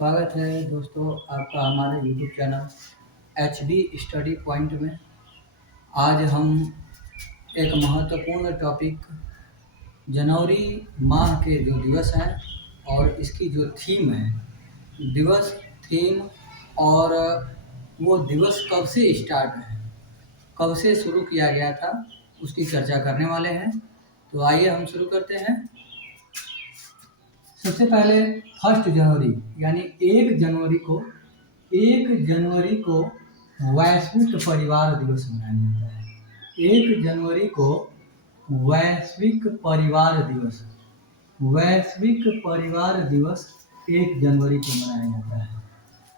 स्वागत है दोस्तों आपका हमारे YouTube channel HD study point में। आज हम एक महत्वपूर्ण टॉपिक जनवरी माह के जो दिवस हैं और इसकी जो थीम है, दिवस, थीम और वो दिवस कब से स्टार्ट है, कब से शुरू किया गया था, उसकी चर्चा करने वाले हैं। तो आइए हम शुरू करते हैं। सबसे पहले 1 जनवरी यानी 1 जनवरी को वैश्विक परिवार दिवस मनाया जाता है। 1 जनवरी को वैश्विक परिवार दिवस 1 जनवरी को मनाया जाता है।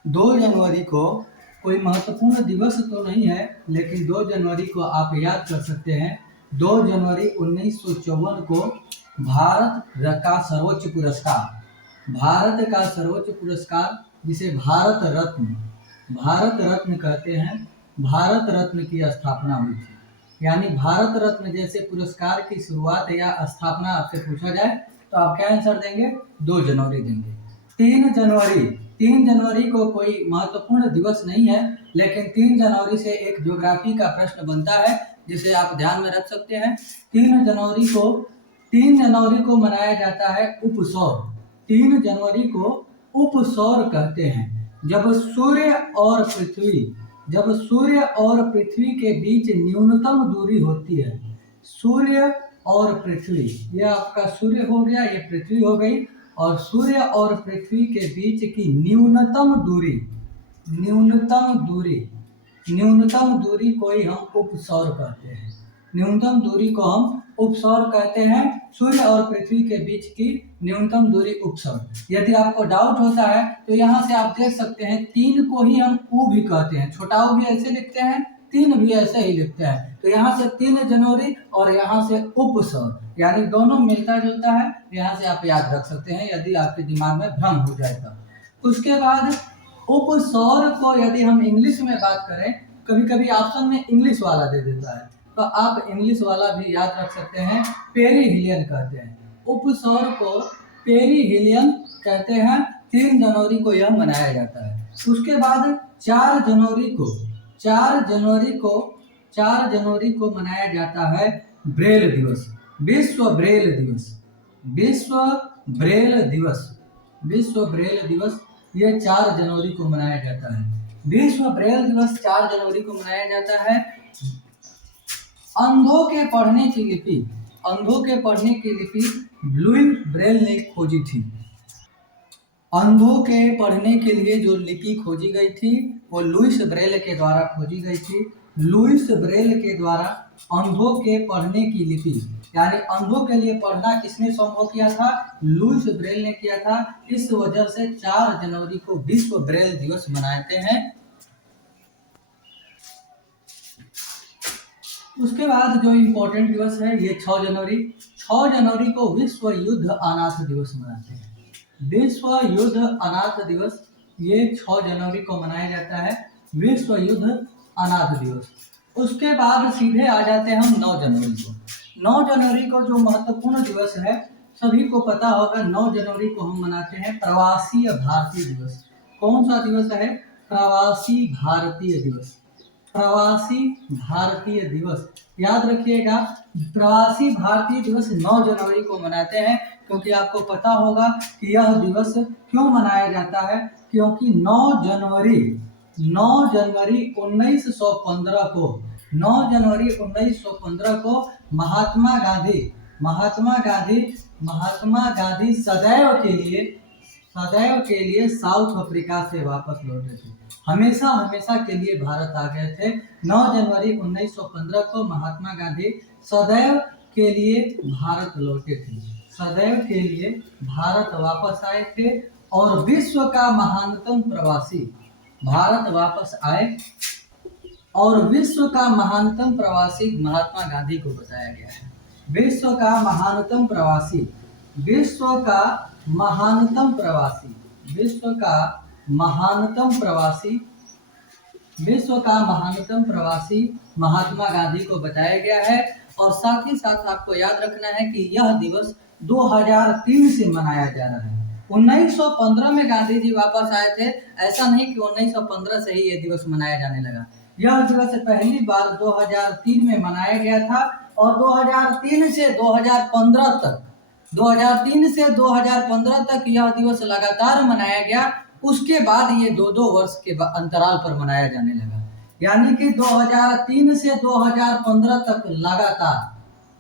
2 जनवरी को कोई महत्वपूर्ण दिवस तो नहीं है, लेकिन 2 जनवरी को आप याद कर सकते हैं। 2 जनवरी 1954 को भारत का सर्वोच्च पुरस्कार जिसे भारत रत्न कहते हैं, भारत रत्न की स्थापना हुई थी। यानी भारत रत्न जैसे पुरस्कार की शुरुआत या स्थापना आपसे पूछा जाए तो आप क्या आंसर देंगे? 2 जनवरी देंगे। 3 जनवरी को कोई महत्वपूर्ण दिवस नहीं है, लेकिन 3 जनवरी से एक ज्योग्राफी का प्रश्न बनता है जिसे आप ध्यान में रख सकते हैं। 3 जनवरी को मनाया जाता है उपसौर। 3 जनवरी को उपसौर कहते हैं जब सूर्य और पृथ्वी के बीच न्यूनतम दूरी होती है। सूर्य और पृथ्वी, ये आपका सूर्य हो गया, ये पृथ्वी हो गई, और सूर्य और पृथ्वी के बीच की न्यूनतम दूरी को ही हम उपसौर कहते हैं। न्यूनतम दूरी को हम उपसौर कहते हैं। सूर्य और पृथ्वी के बीच की न्यूनतम दूरी उपसौर। यदि आपको डाउट होता है तो यहाँ से आप देख सकते हैं, 3 को ही हम उ भी कहते हैं, छोटा उ भी ऐसे लिखते हैं, 3 भी ऐसे ही लिखते हैं। तो यहाँ से 3 जनवरी और यहाँ से उपसौर, यानी दोनों मिलता जुलता है। यहाँ से आप याद रख सकते हैं यदि आपके दिमाग में भ्रम हो जाए तब। उसके बाद उपसौर को यदि हम इंग्लिश में बात करें, कभी कभी ऑप्शन में इंग्लिश वाला दे देता है, तो आप इंग्लिश वाला भी याद रख सकते हैं, पेरीहिलियन कहते हैं। उपसौर को पेरीहिलियन कहते हैं। 3 जनवरी को यह मनाया जाता है। उसके बाद 4 जनवरी को मनाया जाता है ब्रेल दिवस, विश्व ब्रेल दिवस। ये 4 जनवरी को मनाया जाता है। विश्व ब्रेल दिवस 4 जनवरी को मनाया जाता है। अंधों के पढ़ने की लिपि लुई ब्रेल ने खोजी थी। अंधों के पढ़ने के लिए जो लिपि खोजी गई थी वो लुईस ब्रेल के द्वारा खोजी गई थी। लुईस ब्रेल के द्वारा अंधों के पढ़ने की लिपि, यानी अंधों के लिए पढ़ना किसने संभव किया था? लुईस ब्रेल ने किया था। इस वजह से 4 जनवरी को विश्व ब्रेल दिवस मनाते हैं। उसके बाद जो इम्पोर्टेंट दिवस है ये 6 जनवरी को विश्व युद्ध अनाथ दिवस मनाते हैं। विश्व युद्ध अनाथ दिवस ये 6 जनवरी को मनाया जाता है, विश्व युद्ध अनाथ दिवस। उसके बाद सीधे आ जाते हैं हम 9 जनवरी को। 9 जनवरी को जो महत्वपूर्ण दिवस है, सभी को पता होगा, 9 जनवरी को हम मनाते हैं प्रवासी भारतीय दिवस। कौन सा दिवस है? प्रवासी भारतीय दिवस। याद रखिएगा, प्रवासी भारतीय दिवस 9 जनवरी को मनाते हैं, क्योंकि आपको पता होगा कि यह दिवस क्यों मनाया जाता है। क्योंकि 9 जनवरी 1915 को महात्मा गांधी सदैव के लिए साउथ अफ्रीका से वापस लौटे थे। हमेशा के लिए भारत आ गए थे। 9 जनवरी 1915 को महात्मा गांधी सदैव के लिए भारत लौटे थे, सदैव के लिए भारत वापस आए थे। और विश्व का महानतम प्रवासी भारत वापस आए, और विश्व का महानतम प्रवासी महात्मा गांधी को बताया गया है। विश्व का महानतम प्रवासी महात्मा गांधी को बताया गया है। और साथ ही साथ आपको याद रखना है कि यह दिवस 2003 से मनाया जा रहा है। 1915 में गांधी जी वापस आए थे। ऐसा नहीं कि 1915 से ही ये दिवस मनाया जाने लगा। यह दिवस पहली बार 2003 में मनाया गया था और 2003 से 2015 तक 2003 से 2015 तक यह दिवस लगातार मनाया गया। उसके बाद ये 2-2 वर्ष के अंतराल पर मनाया जाने लगा। यानी कि 2003 से 2015 तक लगातार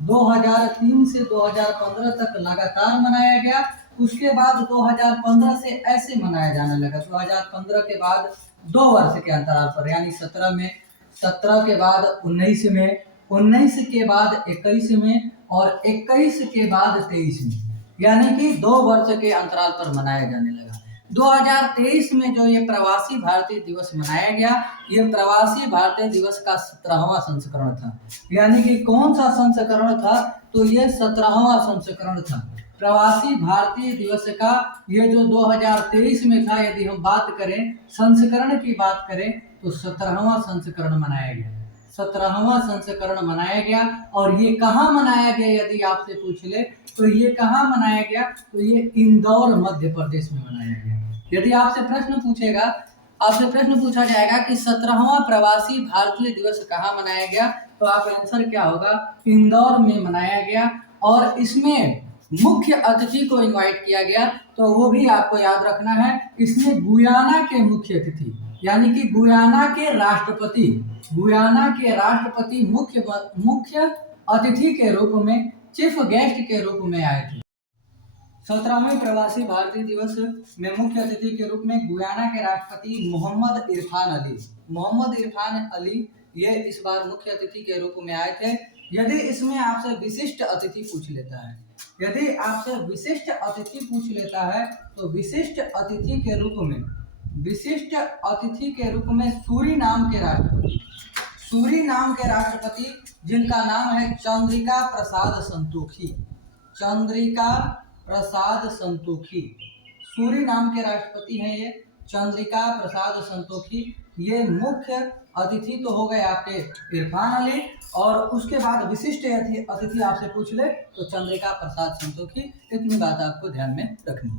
2003 से 2015 तक लगातार मनाया गया। उसके बाद 2015 से ऐसे मनाया जाने लगा। 2015 के बाद 2 वर्ष के अंतराल पर, यानी 17 में, 17 के बाद 19 में, 19 के बाद 21 में और 21 के बाद 23 में, यानी कि 2 वर्ष के अंतराल पर मनाया जाने लगा। 2023 में जो ये प्रवासी भारतीय दिवस मनाया गया, ये प्रवासी भारतीय दिवस का 17वां संस्करण था। यानी कि कौन सा संस्करण था? तो ये 17वां संस्करण था प्रवासी भारतीय दिवस का। ये जो 2023 में था, यदि हम बात करें संस्करण की बात करें तो 17वां संस्करण मनाया गया। 17वां संस्करण मनाया गया। और ये कहाँ मनाया गया यदि आपसे पूछ ले तो ये कहाँ मनाया गया? तो ये इंदौर मध्य प्रदेश में मनाया गया। यदि आपसे प्रश्न पूछेगा, आपसे प्रश्न पूछा जाएगा कि 17वां प्रवासी भारतीय दिवस कहाँ मनाया गया, तो आप आंसर क्या होगा? इंदौर में मनाया गया। और इसमें मुख्य अतिथि को इनवाइट किया गया, तो वो भी आपको याद रखना है। इसमें गुयाना के मुख्य अतिथि, यानी कि गुयाना के राष्ट्रपति, गुयाना के राष्ट्रपति मुख्य अतिथि के रूप में, चीफ गेस्ट के रूप में आए थे। 17वें प्रवासी भारतीय दिवस में मुख्य अतिथि के रूप में गुयाना के राष्ट्रपति मोहम्मद इरफान अली ये इस बार मुख्य अतिथि के रूप में आए थे। यदि इसमें आपसे विशिष्ट अतिथि पूछ लेता है, यदि आपसे विशिष्ट अतिथि पूछ लेता है तो विशिष्ट अतिथि के रूप में सूरीनाम के राष्ट्रपति जिनका नाम है चंद्रिका प्रसाद संतोखी, सूरीनाम के राष्ट्रपति हैं ये चंद्रिका प्रसाद संतोखी। ये मुख्य अतिथि तो हो गए आपके इरफान अली, और उसके बाद विशिष्ट अतिथि आपसे पूछ ले तो चंद्रिका प्रसाद संतोखी। इतनी बात आपको ध्यान में रखनी है।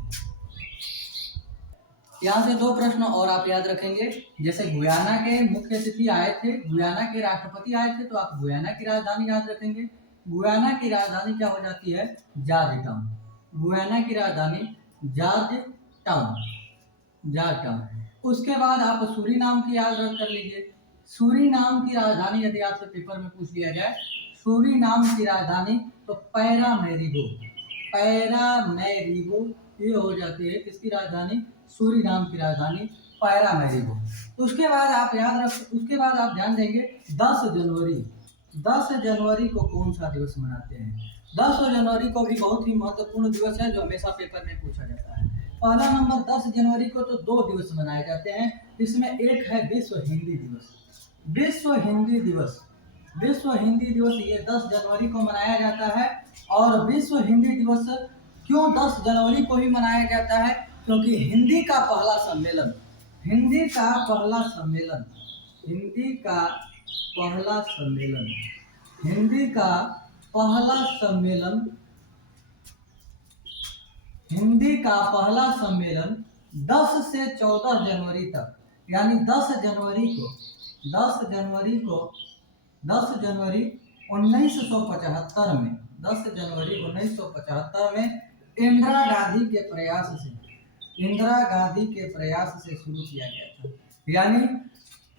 यहाँ से 2 प्रश्न और आप याद रखेंगे। जैसे गुयाना के मुख्य अतिथि आए थे, गुयाना के राष्ट्रपति आए थे, तो आप गुयाना की राजधानी याद रखेंगे। गुयाना की राजधानी क्या हो जाती है? George town. गुयाना की राजधानी जॉर्ज टाउन। उसके बाद आप सूरीनाम की याद कर लीजिए। सूरीनाम की राजधानी यदि आपसे पेपर में पूछ लिया जाए, सूरीनाम की राजधानी तो पैरामैरिगो ये हो जाती है किसकी राजधानी? सूरीनाम की राजधानी पैरामैरिगो। उसके बाद आप ध्यान देंगे 10 जनवरी को कौन सा दिवस मनाते हैं? 10 जनवरी को भी बहुत ही महत्वपूर्ण दिवस है जो हमेशा पेपर में पूछा जाता है। पहला नंबर 10 जनवरी को तो 2 दिवस मनाए जाते हैं। इसमें एक है विश्व हिंदी दिवस ये 10 जनवरी को मनाया जाता है। और विश्व हिंदी दिवस क्यों 10 जनवरी को ही मनाया जाता है? क्योंकि हिंदी का पहला सम्मेलन हिंदी का पहला सम्मेलन 10 से 14 जनवरी तक, यानी 10 जनवरी 1975 में इंदिरा गांधी के प्रयास से शुरू किया गया था। यानी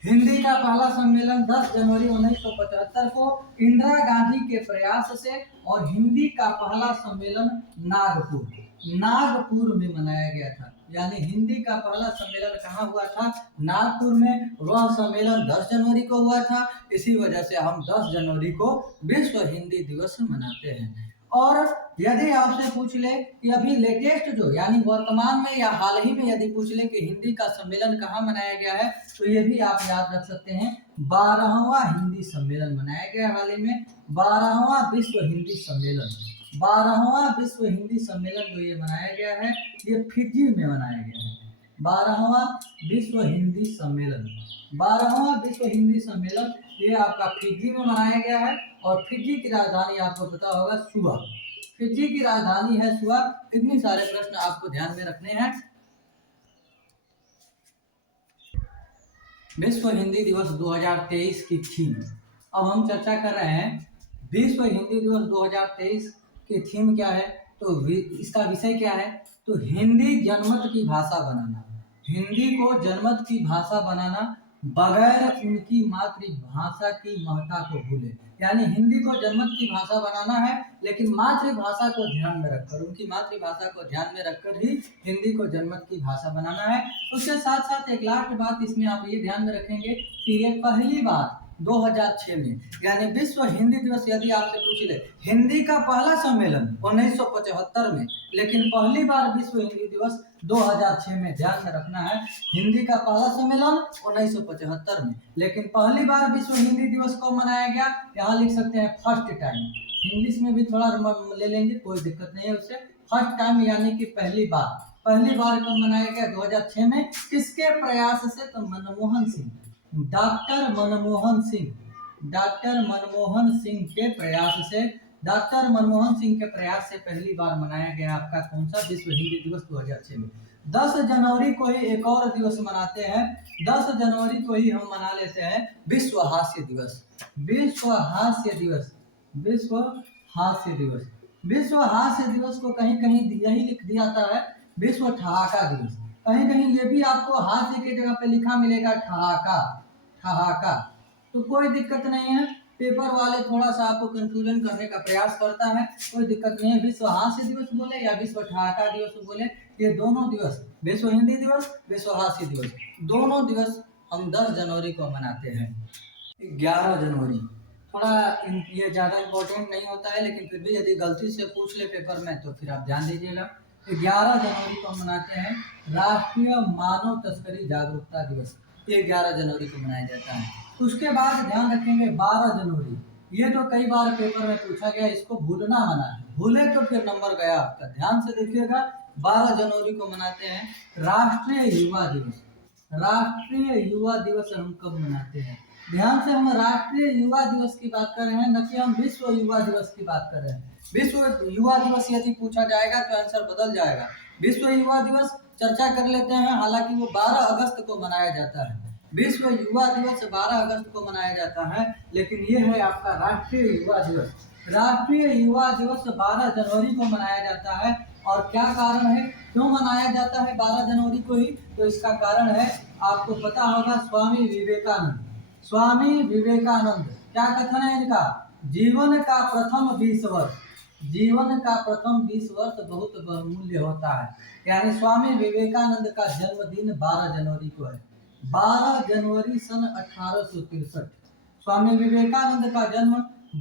हिंदी का पहला सम्मेलन 10 जनवरी 1975 को इंदिरा गांधी के प्रयास से, और हिंदी का पहला सम्मेलन नागपुर में मनाया गया था। यानी हिंदी का पहला सम्मेलन कहाँ हुआ था? नागपुर में। वह सम्मेलन 10 जनवरी को हुआ था। इसी वजह से हम 10 जनवरी को विश्व हिंदी दिवस मनाते हैं। और यदि आपसे पूछ ले कि अभी लेटेस्ट जो, यानी वर्तमान में या हाल ही में यदि पूछ ले कि हिंदी का सम्मेलन कहाँ मनाया गया है, तो ये भी आप याद रख सकते हैं। 12वां हिंदी सम्मेलन मनाया गया हाल ही में। 12वां विश्व हिंदी सम्मेलन जो ये मनाया गया है, ये फिजी में मनाया गया है। 12वां विश्व हिंदी सम्मेलन ये आपका फिजी में मनाया गया है। और फिजी की राजधानी आपको पता होगा फिजी की राजधानी है सुआ। इतने सारे प्रश्न आपको ध्यान में रखने हैं। विश्व हिंदी दिवस 2023 की थीम। अब हम चर्चा कर रहे हैं विश्व हिंदी दिवस 2023 की थीम क्या है। तो इसका विषय क्या है। तो हिंदी जनमत की भाषा बनाना। हिंदी को जनमत की भाषा बनाना बगैर उनकी मातृभाषा की महत्ता को भूले। यानी हिंदी को जनमत की भाषा बनाना है, लेकिन मातृभाषा को ध्यान में रखकर, उनकी मातृभाषा को ध्यान में रखकर ही हिंदी को जनमत की भाषा बनाना है। उसके साथ साथ एक लास्ट बात इसमें आप ये ध्यान में रखेंगे कि ये पहली बार 2006 में, यानी विश्व हिंदी दिवस यदि आपसे पूछ ले, हिंदी का पहला सम्मेलन 1975 में, लेकिन पहली बार विश्व हिंदी दिवस 2006 में। ध्यान में रखना है, हिंदी का पहला सम्मेलन 1975 में, लेकिन पहली बार विश्व हिंदी दिवस को मनाया गया। यहाँ लिख सकते हैं फर्स्ट टाइम। इंग्लिश में भी थोड़ा ले लेंगे, कोई दिक्कत नहीं है उससे। फर्स्ट टाइम यानी कि पहली बार कब मनाया गया। 2006 में। किसके प्रयास से। तो मनमोहन सिंह, डॉक्टर मनमोहन सिंह के प्रयास से, डॉक्टर मनमोहन सिंह के प्रयास से पहली बार मनाया गया आपका कौन सा। विश्व हिंदी दिवस 2006 में। 10 जनवरी को ही एक और दिवस मनाते हैं। 10 जनवरी को ही हम मना लेते हैं विश्व हास्य दिवस। विश्व हास्य दिवस को कहीं कहीं यही लिख दिया जाता है विश्व ठहाका दिवस। कहीं कहीं ये भी आपको हास्य की जगह पे लिखा मिलेगा ठहाका। तो कोई दिक्कत नहीं है, पेपर वाले थोड़ा सा आपको कंफ्यूजन करने का प्रयास करता है, कोई दिक्कत नहीं है। विश्व हास्य दिवस बोले या विश्व ठहाका दिवस बोले, ये दोनों दिवस, विश्व हिंदी दिवस, विश्व हास्य दिवस, दोनों दिवस हम 10 जनवरी को मनाते हैं। 11 जनवरी थोड़ा ये ज़्यादा इम्पोर्टेंट नहीं होता है, लेकिन फिर भी यदि गलती से पूछ ले पेपर में तो फिर आप ध्यान दीजिएगा। 11 जनवरी को मनाते हैं राष्ट्रीय मानव तस्करी जागरूकता दिवस। ये 11 जनवरी को मनाया जाता है। उसके बाद ध्यान रखेंगे 12 जनवरी। ये तो कई बार पेपर में पूछा गया, इसको भूलना मना है, भूले तो फिर नंबर गया आपका। ध्यान से देखिएगा, 12 जनवरी को मनाते हैं राष्ट्रीय युवा दिवस। राष्ट्रीय युवा दिवस हम कब मनाते हैं। ध्यान से, हम राष्ट्रीय युवा दिवस की बात कर रहे हैं, न कि हम विश्व युवा दिवस की बात कर रहे हैं। विश्व युवा दिवस यदि पूछा जाएगा तो आंसर बदल जाएगा। विश्व युवा दिवस चर्चा कर लेते हैं, हालांकि वो 12 अगस्त को मनाया जाता है। विश्व युवा दिवस 12 अगस्त को मनाया जाता है, लेकिन ये है आपका राष्ट्रीय युवा दिवस। राष्ट्रीय युवा दिवस 12 जनवरी को मनाया जाता है। और क्या कारण है, क्यों मनाया जाता है 12 जनवरी को ही। तो इसका कारण है, आपको पता होगा, स्वामी विवेकानंद क्या कथन है इनका, जीवन का प्रथम 20 वर्ष बहुत बहुमूल्य होता है। यानी स्वामी विवेकानंद का जन्मदिन 12 जनवरी को है। 12 जनवरी सन 1863। स्वामी विवेकानंद का जन्म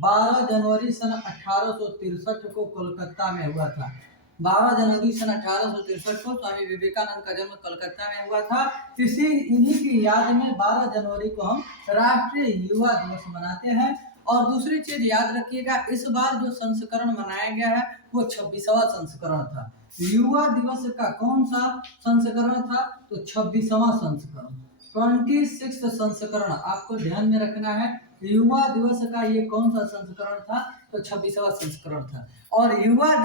12 जनवरी सन 1863 को कोलकाता में हुआ था। 12 जनवरी सन 1863 को स्वामी विवेकानंद का जन्म कलकत्ता में हुआ था। इन्हीं की याद में 12 जनवरी को हम राष्ट्रीय युवा दिवस मनाते हैं। और दूसरी चीज याद रखिएगा, इस बार जो संस्करण मनाया गया है वो 26वां संस्करण था। युवा दिवस का कौन सा संस्करण था। तो 26वां संस्करण, 26th संस्करण आपको ध्यान में रखना है। युवा दिवस का ये कौन सा संस्करण था। तो 26वां संस्करण था। और युवा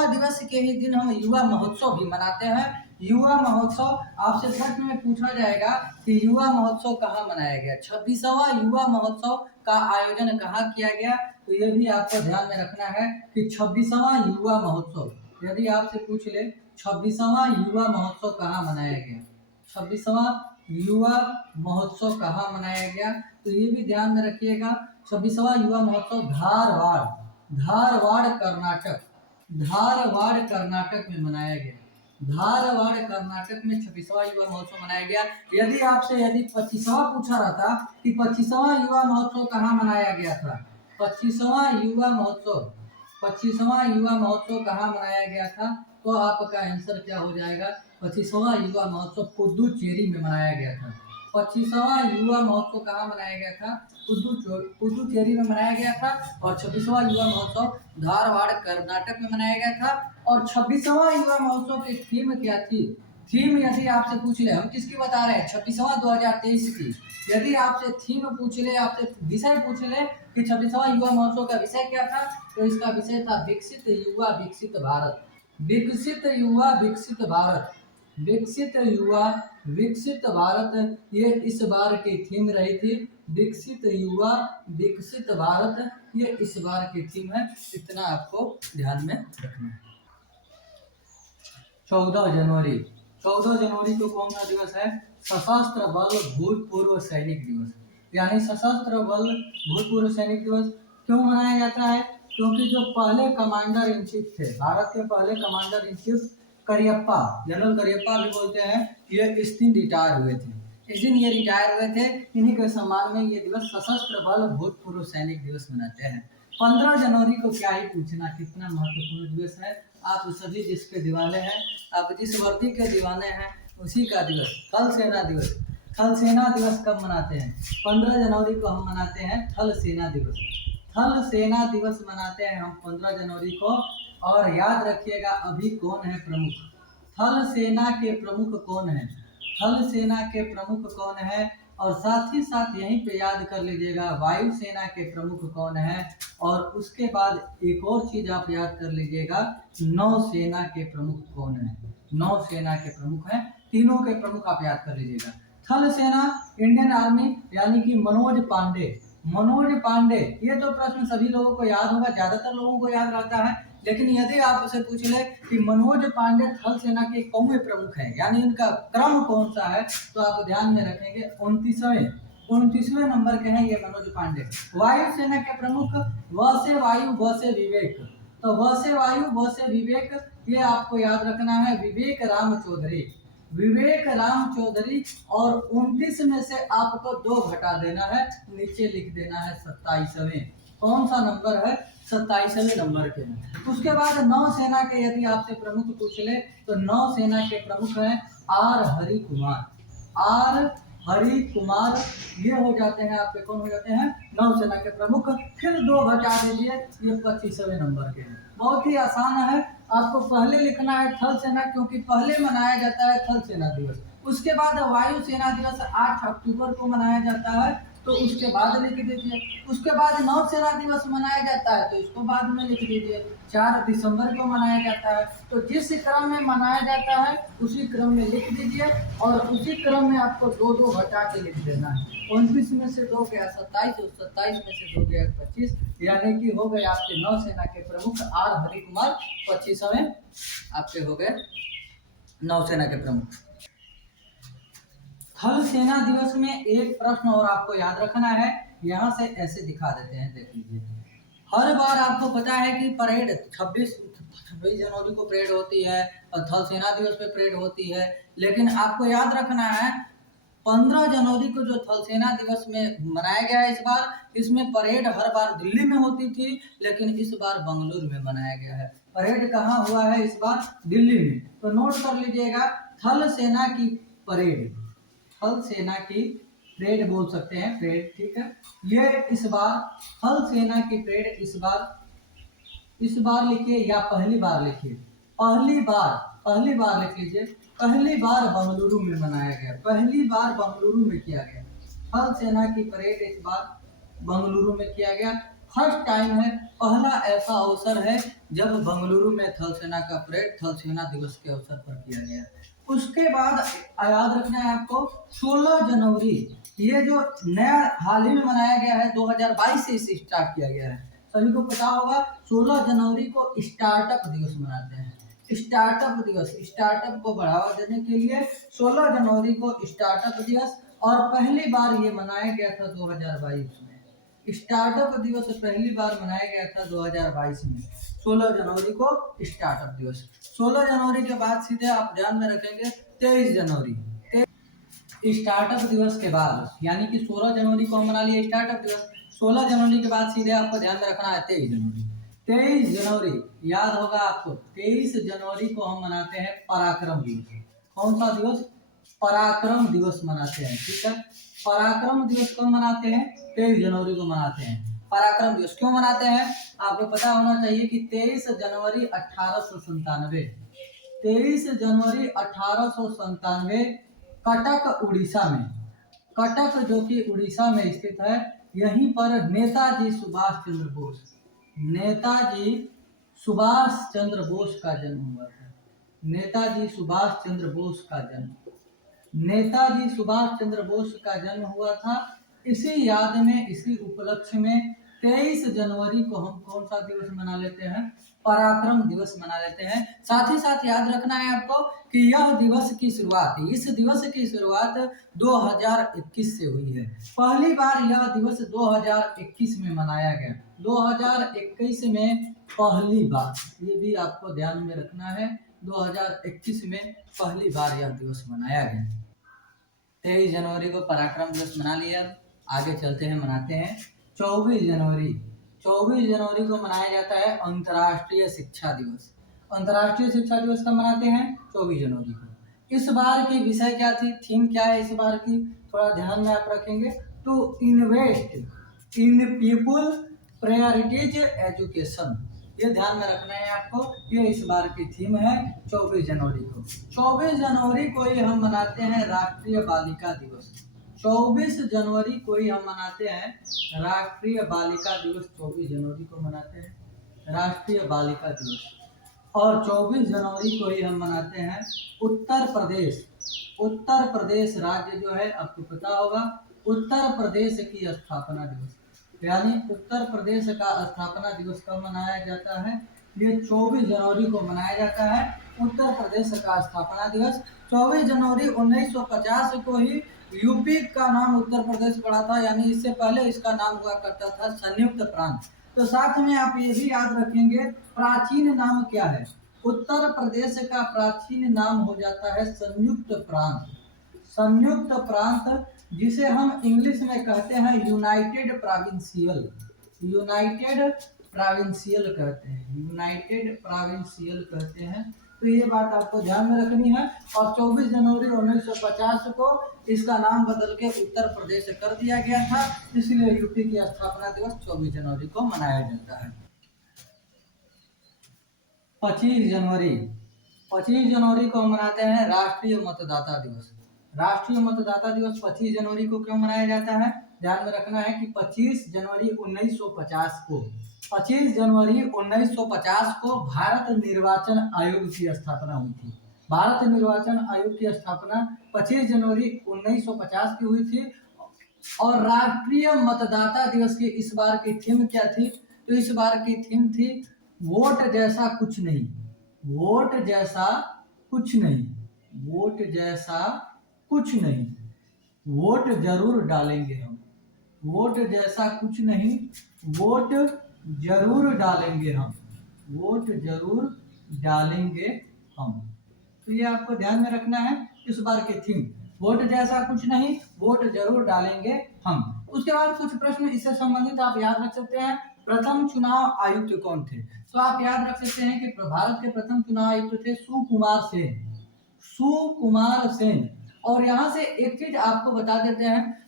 दिवस के ही दिन हम युवा महोत्सव भी मनाते हैं। युवा महोत्सव आपसे प्रश्न में पूछा जाएगा कि युवा महोत्सव कहाँ मनाया गया। 26वां युवा महोत्सव का आयोजन कहाँ किया गया। तो ये भी आपको ध्यान में रखना है कि 26वां युवा महोत्सव, यदि आपसे पूछ ले 26वां युवा महोत्सव कहाँ मनाया गया, 26वां युवा महोत्सव कहाँ मनाया गया, तो ये भी ध्यान में रखिएगा। 26वां युवा महोत्सव धारवाड़ कर्नाटक में मनाया गया। धारवाड़ कर्नाटक में 26वां युवा महोत्सव मनाया गया। यदि 25वां पूछा रहता कि 25वां युवा महोत्सव कहाँ मनाया गया था, 25वां युवा महोत्सव कहाँ मनाया गया था, तो आपका आंसर क्या हो जाएगा। 25वां युवा महोत्सव पुदुचेरी में मनाया गया था। 25वां युवा महोत्सव कहाँ मनाया गया था, पुदुचेरी में मनाया गया था। और 26वां युवा महोत्सव धारवाड़ कर्नाटक में मनाया गया था। और 26वां युवा महोत्सव की थीम क्या थी। थीम यदि आपसे पूछ ले, हम किसकी बता रहे हैं, 26वां 2023 की। यदि आपसे थीम पूछ ले, आपसे विषय पूछ ले कि 26वां युवा महोत्सव का विषय क्या था? तो इसका विषय था विकसित युवा विकसित भारत। विकसित युवा विकसित भारत, विकसित युवा विकसित भारत, ये इस बार की थीम रही थी। विकसित युवा विकसित भारत, ये इस बार की थीम है। इतना आपको ध्यान में रखना है। 14 जनवरी, 14 जनवरी को कौन सा दिवस है? सशस्त्र बल भूतपूर्व सैनिक दिवस। यानी सशस्त्र बल भूतपूर्व सैनिक दिवस क्यों मनाया जाता है? क्योंकि जो पहले कमांडर इन चीफ थे, भारत के पहले commander in chief Cariappa, general Cariappa भी बोलते हैं, ये इस दिन रिटायर हुए थे। इस दिन ये रिटायर हुए थे। इन्हीं के सम्मान में ये दिवस सशस्त्र बल भूतपूर्व सैनिक दिवस मनाते हैं। 15 जनवरी को क्या ही पूछना, कितना महत्वपूर्ण दिवस है। आप सभी जिसके दीवाने हैं, आप जिस वर्दी के दीवाने हैं, उसी का दिवस थल सेना दिवस। थल सेना दिवस कब मनाते हैं? 15 जनवरी को हम मनाते हैं थल सेना दिवस। थल सेना दिवस मनाते हैं हम 15 जनवरी को। और याद रखिएगा अभी कौन है प्रमुख? थल सेना के प्रमुख कौन है? थल सेना के प्रमुख कौन है? और साथ ही साथ यहीं पे याद कर लीजिएगा वायुसेना के प्रमुख कौन है। और उसके बाद एक और चीज आप याद कर लीजिएगा, नौसेना के प्रमुख कौन है? नौसेना के प्रमुख हैं। तीनों के प्रमुख आप याद कर लीजिएगा। थल सेना इंडियन आर्मी यानी कि मनोज पांडे। मनोज पांडे, ये तो प्रश्न सभी लोगों को याद होगा, ज्यादातर लोगों को याद रहता है। लेकिन यदि आप उसे पूछ ले कि मनोज पांडे थल सेना के कौन प्रमुख हैं, यानी इनका क्रम कौन सा है, तो आप ध्यान में रखेंगे 29वें नंबर के हैं ये मनोज पांडे। वायुसेना के प्रमुख व से वायु व से विवेक। तो व से वायु व से विवेक, ये आपको याद रखना है विवेक राम चौधरी। विवेक राम चौधरी। और 29 में से आपको 2 घटा देना है, नीचे लिख देना है 27वें। कौन सा नंबर है? 27वें नंबर के हैं। उसके बाद नौसेना के यदि आपसे प्रमुख पूछ ले तो नौसेना के प्रमुख हैं आर हरि कुमार। आर हरि कुमार, ये हो जाते हैं आपके, कौन हो जाते हैं? नौसेना के प्रमुख। फिर 2 घटा दीजिए, ये 25वें नंबर के हैं। बहुत ही आसान है। आपको पहले लिखना है थल सेना, क्योंकि पहले मनाया जाता है थल सेना दिवस। उसके बाद वायुसेना दिवस 8 अक्टूबर को मनाया जाता है, तो उसके बाद लिख दीजिए। उसके बाद नौसेना दिवस मनाया जाता है, तो इसको बाद में लिख दीजिए। 4 दिसंबर को मनाया जाता है। तो जिस क्रम में मनाया जाता है उसी क्रम में लिख दीजिए। और उसी क्रम में आपको 2-2 घटा के लिख देना है। 29 में से 2 गया 27, और 27 में से 2 गया 25, यानी कि हो गए आपके नौसेना के प्रमुख आर हरि कुमार। 25वें आपके हो गए नौसेना के प्रमुख। थल सेना दिवस में एक प्रश्न और आपको याद रखना है, यहाँ से ऐसे दिखा देते हैं, देख लीजिए। हर बार आपको पता है कि परेड 26 जनवरी को परेड होती है और थल सेना दिवस पे परेड होती है। लेकिन आपको याद रखना है 15 जनवरी को जो थल सेना दिवस में मनाया गया है इस बार, इसमें परेड हर बार दिल्ली में होती थी, लेकिन इस बार बंगलुरु में मनाया गया है। परेड कहाँ हुआ है इस बार? दिल्ली में। तो नोट कर लीजिएगा थल सेना की परेड, थल सेना की परेड बोल सकते हैं, परेड, ठीक है। ये इस बार थल सेना की परेड इस बार लिखिए या पहली बार लिखिए। पहली बार लिख लीजिए। पहली बार बंगलुरु में मनाया गया, पहली बार बंगलुरु में किया गया। थल सेना की परेड इस बार बंगलुरु में किया गया। फर्स्ट टाइम है, पहला ऐसा अवसर है जब बंगलुरु में थल सेना का परेड थल सेना दिवस के अवसर पर किया गया। उसके बाद याद रखना है आपको 16 जनवरी, ये जो नया हाल ही में मनाया गया है, 2022 से इसे स्टार्ट किया गया है। सभी को पता होगा 16 जनवरी को स्टार्टअप दिवस मनाते हैं। स्टार्टअप दिवस, स्टार्टअप को बढ़ावा देने के लिए 16 जनवरी को स्टार्टअप दिवस। और पहली बार ये मनाया गया था 2022 में। स्टार्टअप दिवस पहली बार मनाया गया था 2022 में, 16 जनवरी को स्टार्टअप दिवस। 16 जनवरी के बाद सीधे आप ध्यान में रखेंगे 23 जनवरी। स्टार्टअप दिवस के बाद, यानी कि 16 जनवरी को हम मना लिए स्टार्टअप दिवस, 16 जनवरी के बाद सीधे आपको ध्यान में रखना है 23 जनवरी। 23 जनवरी याद होगा आपको, 23 जनवरी को हम मनाते हैं पराक्रम दिवस। कौन सा दिवस? पराक्रम दिवस मनाते हैं, ठीक है। पराक्रम दिवस कब मनाते हैं? 23 जनवरी को मनाते हैं। पराक्रम दिवस क्यों मनाते हैं? आपको पता होना चाहिए कि 23 जनवरी 1897, 23 जनवरी 1897 कटक उड़ीसा में, कटक जो कि उड़ीसा में स्थित है, यहीं पर नेताजी सुभाष चंद्र बोस, नेताजी सुभाष चंद्र बोस का जन्म हुआ था। नेताजी सुभाष चंद्र बोस का जन्म, नेताजी सुभाष चंद्र बोस का जन्म हुआ था। इसी याद में, इसी उपलक्ष्य में 23 जनवरी को हम कौन सा दिवस मना लेते हैं? पराक्रम दिवस मना लेते हैं। साथ ही साथ याद रखना है आपको कि यह दिवस की शुरुआत, इस दिवस की शुरुआत 2021 से हुई है। पहली बार यह दिवस 2021 में मनाया गया, 2021 में पहली बार, ये भी आपको ध्यान में रखना है। 2021 में पहली बार यह दिवस मनाया गया। 23 जनवरी को पराक्रम दिवस मना लिया। आगे चलते हैं, मनाते हैं 24 जनवरी। 24 जनवरी को मनाया जाता है अंतर्राष्ट्रीय शिक्षा दिवस। अंतर्राष्ट्रीय शिक्षा दिवस कब मनाते हैं? 24 जनवरी को। इस बार की विषय क्या थी, थीम क्या है इस बार की, थोड़ा ध्यान में आप रखेंगे। To invest in people priorities education, ये ध्यान में रखना है आपको। ये इस बार की थीम है 24 जनवरी को। 24 जनवरी को ही हम मनाते हैं राष्ट्रीय बालिका दिवस। 24 जनवरी को ही हम मनाते हैं राष्ट्रीय बालिका दिवस। 24 जनवरी को मनाते हैं राष्ट्रीय बालिका दिवस। और 24 जनवरी को ही हम मनाते हैं उत्तर प्रदेश राज्य जो है, आपको पता होगा, उत्तर प्रदेश की स्थापना दिवस। यानी उत्तर प्रदेश का स्थापना दिवस कब मनाया जाता है? ये 24 जनवरी को मनाया जाता है उत्तर प्रदेश का स्थापना दिवस। 24 जनवरी 1950 को ही यूपी का नाम उत्तर प्रदेश पड़ा था, यानी इससे पहले इसका नाम हुआ करता था संयुक्त प्रांत। तो साथ में आप ये भी याद रखेंगे, प्राचीन नाम क्या है? उत्तर प्रदेश का प्राचीन नाम हो जाता है संयुक्त प्रांत। संयुक्त प्रांत, जिसे हम इंग्लिश में कहते हैं यूनाइटेड प्रोविंशियल, यूनाइटेड प्रोविंशियल कहते हैं, यूनाइटेड प्रोविंशियल कहते हैं। तो ये बात आपको ध्यान में रखनी है। और 24 जनवरी 1950 को इसका नाम बदल के उत्तर प्रदेश कर दिया गया था, इसलिए यूपी की स्थापना दिवस 24 जनवरी को मनाया जाता है। 25 जनवरी, 25 जनवरी को मनाते हैं राष्ट्रीय मतदाता दिवस। राष्ट्रीय मतदाता दिवस 25 जनवरी को क्यों मनाया जाता है? ध्यान में रखना है कि 25 जनवरी 1950 को, 25 जनवरी 1950 को भारत निर्वाचन आयोग की स्थापना हुई थी। भारत निर्वाचन आयोग की स्थापना 25 जनवरी 1950 की हुई थी। और राष्ट्रीय मतदाता दिवस की इस बार की थीम क्या थी? तो इस बार की थीम थी वोट जैसा कुछ नहीं, वोट जैसा कुछ नहीं, वोट जैसा कुछ नहीं, वोट जरूर डालेंगे हम, वोट जैसा कुछ नहीं, वोट जरूर डालेंगे हम, वोट जरूर डालेंगे हम। तो ये आपको ध्यान में रखना है इस बार की थीम, वोट जैसा कुछ नहीं, वोट जरूर डालेंगे हम। उसके बाद कुछ प्रश्न इससे संबंधित आप याद रख सकते हैं। प्रथम चुनाव आयुक्त कौन थे? तो आप याद रख सकते हैं कि भारत के प्रथम चुनाव आयुक्त थे सुकुमार सेन, सुकुमार सेन। और यहाँ से एक चीज आपको बता देते हैं,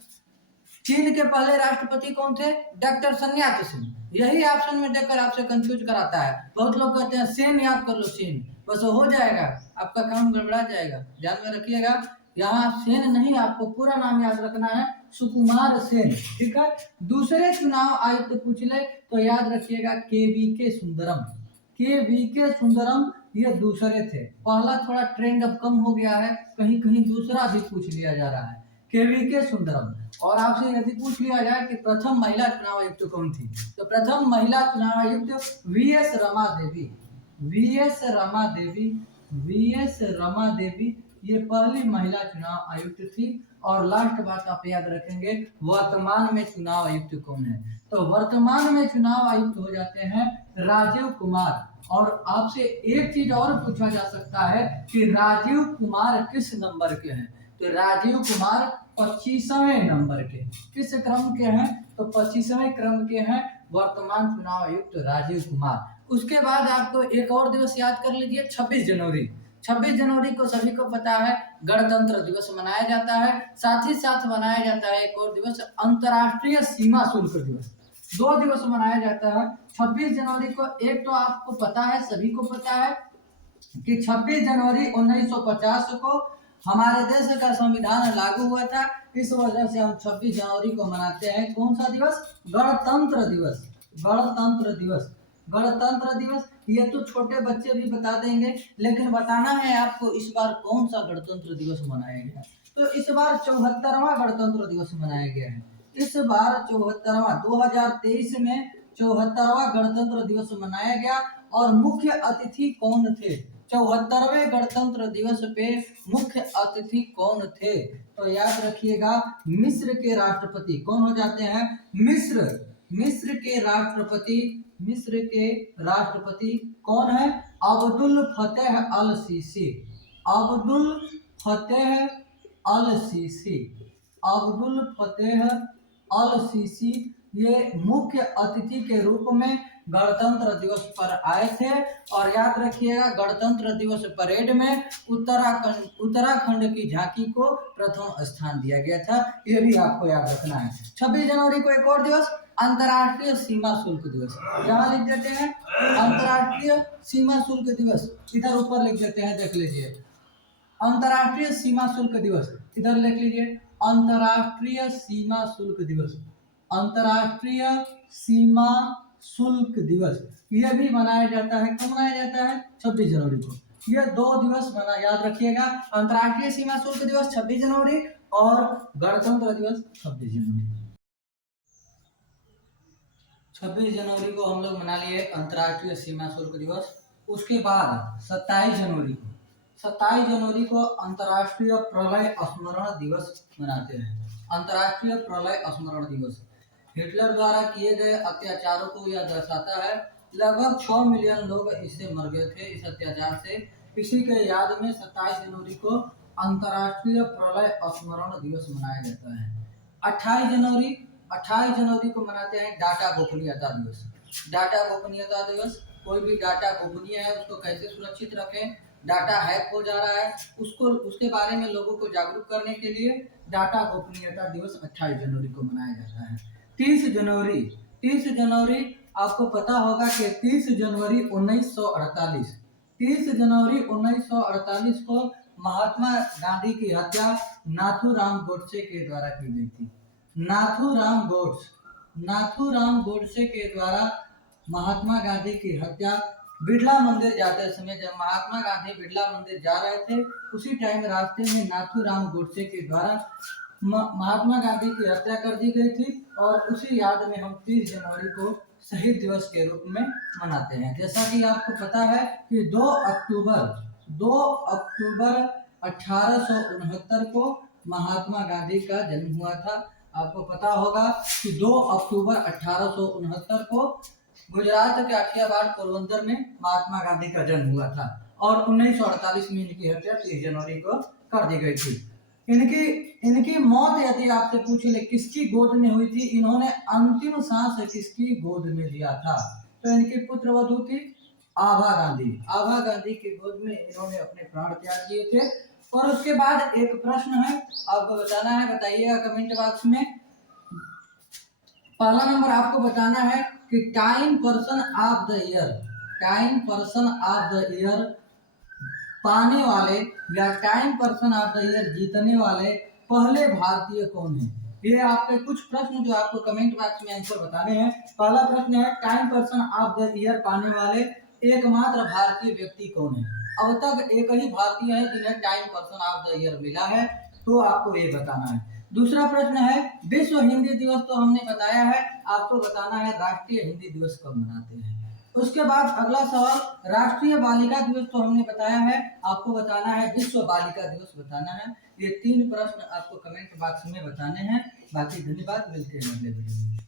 चीन के पहले राष्ट्रपति कौन थे? Doctor sun yat-sen। यही ऑप्शन में देखकर आपसे कंफ्यूज कराता है। बहुत लोग कहते हैं सेन याद कर लो, सेन, बस हो जाएगा, आपका काम गड़बड़ा जाएगा। ध्यान में रखिएगा, यहाँ सेन नहीं, आपको पूरा नाम याद रखना है, सुकुमार सेन। ठीक है। दूसरे चुनाव आयुक्त पूछ ले तो याद रखिएगा KVK सुंदरम, KVK सुंदरम, ये दूसरे थे। पहला थोड़ा ट्रेंड अब कम हो गया है, कहीं कहीं दूसरा भी पूछ लिया जा रहा है, KVK सुंदरम। और आपसे यदि पूछ लिया जाए कि प्रथम महिला चुनाव आयुक्त कौन थी, तो प्रथम महिला चुनाव आयुक्त VS Rama Devi, VS Rama Devi, VS Rama Devi, ये पहली महिला चुनाव आयुक्त थी। और लास्ट बात आप याद रखेंगे, वर्तमान में चुनाव आयुक्त कौन है? तो वर्तमान में चुनाव आयुक्त हो जाते हैं राजीव कुमार। और आपसे एक चीज और पूछा जा सकता है कि राजीव कुमार किस नंबर के हैं? तो राजीव कुमार 25वें नंबर के, किस क्रम के हैं? तो 25वें क्रम के हैं वर्तमान चुनाव आयुक्त राजीव कुमार। उसके बाद आपको एक और दिवस याद कर लीजिए, 26 जनवरी। 26 जनवरी को सभी को पता है गणतंत्र दिवस मनाया जाता है। साथ ही साथ मनाया जाता है एक और दिवस, अंतर्राष्ट्रीय सीमा शुल्क दिवस। 2 दिवस मनाया जाता है 26 जनवरी को। एक तो आपको पता है, सभी को पता है कि 26 जनवरी 1950 को हमारे देश का संविधान लागू हुआ था, इस वजह से हम 26 जनवरी को मनाते हैं। कौन सा दिवस? गणतंत्र दिवस। गणतंत्र दिवस। गणतंत्र दिवस ये तो छोटे बच्चे भी बता देंगे, लेकिन बताना है आपको इस बार कौन सा गणतंत्र दिवस मनाया गया। तो इस बार 74वां गणतंत्र दिवस मनाया गया है। इस बार 74वां 2023 में 74वां गणतंत्र दिवस मनाया गया। और मुख्य अतिथि कौन थे? 74वें गणतंत्र दिवस पे मुख्य अतिथि कौन थे? तो याद रखिएगा, मिस्र के राष्ट्रपति कौन हो जाते हैं? मिस्र के राष्ट्रपति, मिस्र के राष्ट्रपति कौन है? अब्दुल फतेह अल सीसी। अब्दुल फतेह अल सीसी। अब्दुल फतेह अल सीसी ये मुख्य अतिथि के रूप में गणतंत्र दिवस पर आए थे। और याद रखिएगा, गणतंत्र दिवस परेड में उत्तराखंड की झांकी को प्रथम स्थान दिया गया था। ये भी आपको याद रखना है। 26 जनवरी को एक और दिवस, अंतर्राष्ट्रीय सीमा शुल्क दिवस। यहाँ लिख देते हैं अंतर्राष्ट्रीय सीमा शुल्क दिवस, इधर ऊपर लिख देते हैं, देख लीजिए अंतर्राष्ट्रीय सीमा शुल्क दिवस, इधर लिख लीजिए अंतर्राष्ट्रीय सीमा शुल्क दिवस। अंतर्राष्ट्रीय सीमा शुल्क दिवस यह भी मनाया जाता है। कब मनाया जाता है? 26 जनवरी को। यह 2 दिवस मना, याद रखिएगा, अंतर्राष्ट्रीय सीमा शुल्क दिवस 26 जनवरी और गणतंत्र दिवस 26 जनवरी। 26 जनवरी को हम लोग मना लिए अंतर्राष्ट्रीय सीमा शुल्क दिवस। उसके बाद 27 जनवरी को 27 जनवरी को अंतर्राष्ट्रीय प्रलय स्मरण दिवस मनाते हैं। अंतर्राष्ट्रीय प्रलय स्मरण दिवस हिटलर द्वारा किए गए अत्याचारों को यह दर्शाता है। लगभग 6 मिलियन लोग इससे मर गए थे, इस अत्याचार से। इसी के याद में 27 जनवरी को अंतर्राष्ट्रीय प्रलय स्मरण दिवस मनाया जाता है। 28 जनवरी को मनाते हैं डाटा गोपनीयता दिवस। डाटा गोपनीयता दिवस, कोई भी डाटा गोपनीय है उसको कैसे सुरक्षित रखें, डाटा हैक हो जा रहा है उसको, उसके बारे में लोगों को जागरूक करने के लिए डाटा गोपनीयता दिवस 28 जनवरी को मनाया जाता है। 30 जनवरी आपको पता होगा कि 30 जनवरी 1948 30 जनवरी 1948 को महात्मा गांधी की हत्या नाथूराम गोडसे के द्वारा की गई थी। नाथूराम गोडसे के द्वारा महात्मा गांधी की हत्या बिरला मंदिर जाते समय, जब महात्मा गांधी बिरला मंदिर जा रहे थे उसी टाइम रास्ते में नाथूराम गोडसे के द्वारा महात्मा गांधी की हत्या कर दी गई थी। और उसी याद में हम 30 जनवरी को शहीद दिवस के रूप में मनाते हैं। जैसा कि आपको पता है कि 2 अक्टूबर 1869 को महात्मा गांधी का जन्म हुआ था। आपको पता होगा कि 2 अक्टूबर 1869 को गुजरात के काठियावाड़ पोरबंदर में महात्मा गांधी का जन्म हुआ था और 1948 में इनकी हत्या 30 जनवरी को कर दी गई थी। इनकी मौत यदि आपसे पूछ ले किसकी गोद में हुई थी, इन्होंने अंतिम सांस किसकी गोद में लिया था, तो इनकी पुत्र वधू थी आभा गांधी। आभा गांधी की गोद में इन्होंने अपने प्राण त्याग दिए थे। और उसके बाद एक प्रश्न है आपको बताना है, बताइएगा कमेंट बॉक्स में। पहला नंबर आपको बताना है कि time person of the year पाने वाले या time person of the year जीतने वाले पहले भारतीय कौन है। ये आपके कुछ प्रश्न जो आपको कमेंट बॉक्स में आंसर बताने हैं। पहला प्रश्न है time person of the year पाने वाले एकमात्र भारतीय व्यक्ति कौन है। अब तक एक ही भारतीय है जिन्हें time person of the year मिला है, तो आपको ये बताना है। दूसरा प्रश्न है विश्व हिंदी दिवस, तो हमने बताया है, आपको बताना है राष्ट्रीय हिंदी दिवस कब मनाते हैं। उसके बाद अगला सवाल राष्ट्रीय बालिका दिवस, तो हमने बताया है, आपको बताना है विश्व बालिका दिवस बताना है। ये 3 प्रश्न आपको कमेंट बॉक्स में बताने हैं। बाकी धन्यवाद, मिलते हैं अगले वीडियो में।